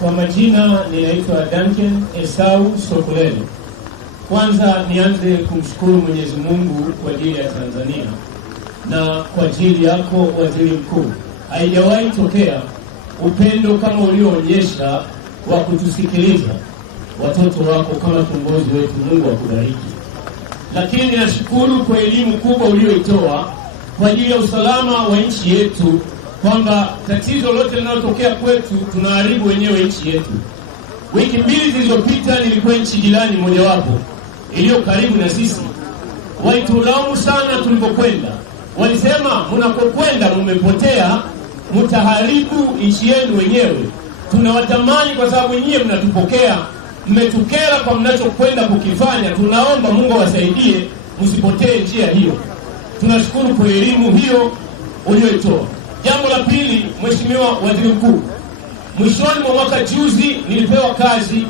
Kwa majina ninaitwa Duncan Esau Sokolelo. Kwanza nianze kumshukuru Mwenyezi Mungu kwa ajili ya Tanzania na kwa ajili yako waziri mkuu. Haijawahi tokea upendo kama ulioonyesha wa kutusikiliza watoto wako kama kiongozi wetu. Mungu akubariki. Lakini ninashukuru kwa elimu kubwa ulioitoa kwa ajili ya usalama wa nchi yetu, kwamba tatizo lote linalotokea kwetu tunaharibu wenyewe nchi yetu. Wiki 2 zilizopita nilikuwa nchi jirani mojawapo iliyo karibu na sisi. Walitulaumu sana tulipokwenda. Walisema mnapokwenda mmepotea, mtaharibu nchi yenu wenyewe. Tunawatamani kwa sababu nyinyi mnatupokea, mmetukera kwa mnachokwenda kukifanya. Tunaomba Mungu awasaidie msipotee njia hiyo. Tunashukuru kwa elimu hiyo uliyoitoa. Jambo la pili, Mheshimiwa Waziri Mkuu, mwishoni mwa mwaka juzi nilipewa kazi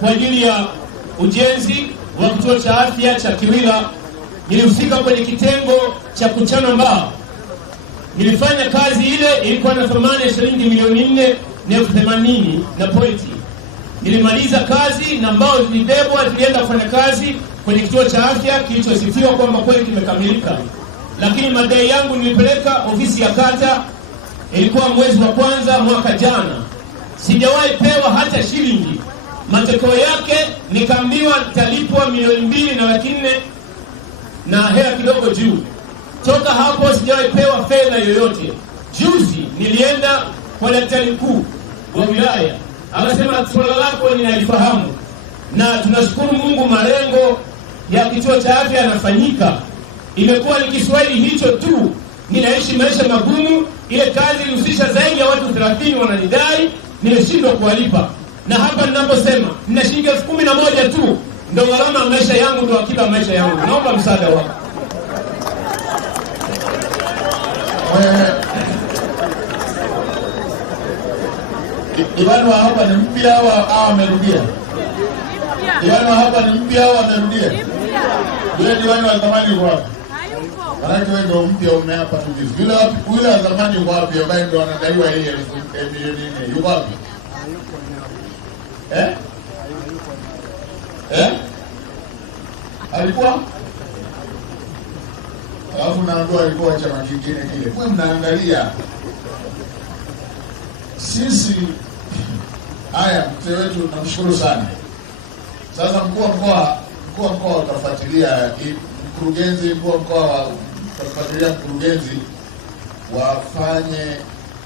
kwa ajili ya ujenzi wa kituo cha afya cha Kiwira. Nilihusika kwenye kitengo cha kuchana mbao. Nilifanya kazi ile, ilikuwa na thamani ya shilingi milioni 480 na pointi. Nilimaliza kazi na mbao zilibebwa, zilienda kufanya kazi kwenye kituo cha afya kilichosifiwa kwamba kweli kimekamilika. Lakini madai yangu nilipeleka ofisi ya kata, ilikuwa mwezi wa kwanza mwaka jana. Sijawahi pewa hata shilingi. Matokeo yake nikaambiwa nitalipwa milioni 2.4 na hela kidogo juu. Toka hapo sijawahi pewa fedha yoyote. Juzi nilienda kwa daktari mkuu wa wilaya, akasema swala lako ninalifahamu, na tunashukuru Mungu malengo ya kituo cha afya yanafanyika. Imekuwa ni Kiswahili hicho tu, ninaishi maisha magumu. Ile kazi ilihusisha zaidi ya watu 30 wananidai, nimeshindwa kuwalipa. Na hapa ninaposema nina shilingi 11,000 tu, ndio gharama ya maisha yangu, ndio akiba maisha yangu. Naomba msaada wako. Diwani wa hapa ni mpya au amerudia? Diwani wa hapa ni mpya au amerudia? Yule diwani wa zamani yuko wapi? Maana wewe ndio mpya umeapa tu juzi. Yule wa zamani yuko wapi ambaye ndio anadaiwa hii milioni 4? Yuko wapi? Alikuwa? Alafu naambiwa alikuwa chama kingine kile. Wewe mnaangalia. Sisi haya mzee wetu tunamshukuru sana. Sasa mkuu wa mkoa utafuatilia mkurugenzi, mkuu wa mkoa utafuatilia mkurugenzi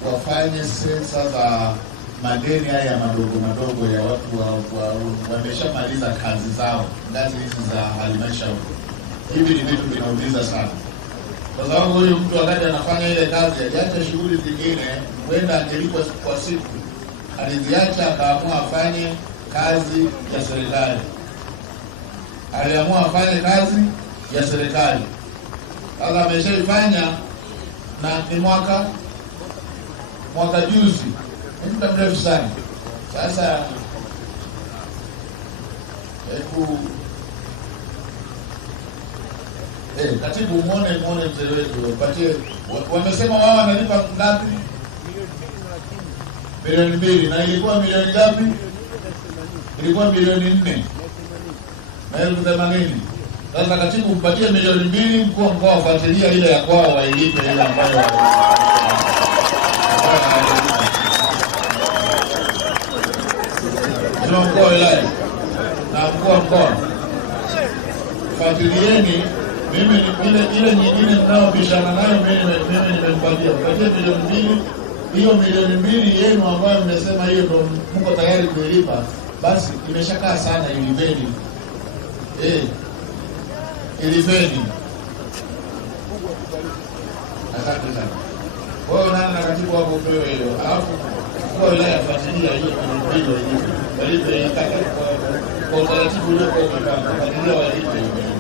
wafanye sensa za madeni haya madogo ya watu wameshamaliza kazi zao ngazi hizi za halmashauri. Hivi ni vitu vinauliza sana, kwa sababu huyu mtu wakati anafanya ile kazi aliacha shughuli zingine, kwenda angelipwa kwa siku, aliziacha akaamua afanye kazi ya serikali. Aliamua afanye kazi ya serikali. Sasa ameshaifanya na ni mwaka juzi. Ni muda mrefu sana. Sasa katibu muone mzee wetu, patie. Wamesema wao wanalipa ngapi? Milioni 2. Na ilikuwa milioni ngapi? Ilikuwa milioni 4 na 80. Sasa katibu mpatie milioni 2, mkuu wa mkoa afuatilia ile ya kwao wailipe ile ambayo mkuu wa wilaya na mkuu wa mkoa fuatilieni. Mimi ile nyingine mnaobishana nayo mimi nimempatia milioni 2. Hiyo milioni 2 yenu ambayo mmesema hiyo ndio mko tayari kuilipa, basi imeshakaa sana. Ilipeni ilipeni. Asante sana. Kwa hiyo nani na katibu hapo upewe hiyo, alafu kwa wilaya fuatilia hiyo milioni 2 walipe kwa utaratibu ule kwa fuatilia walipe hiyo.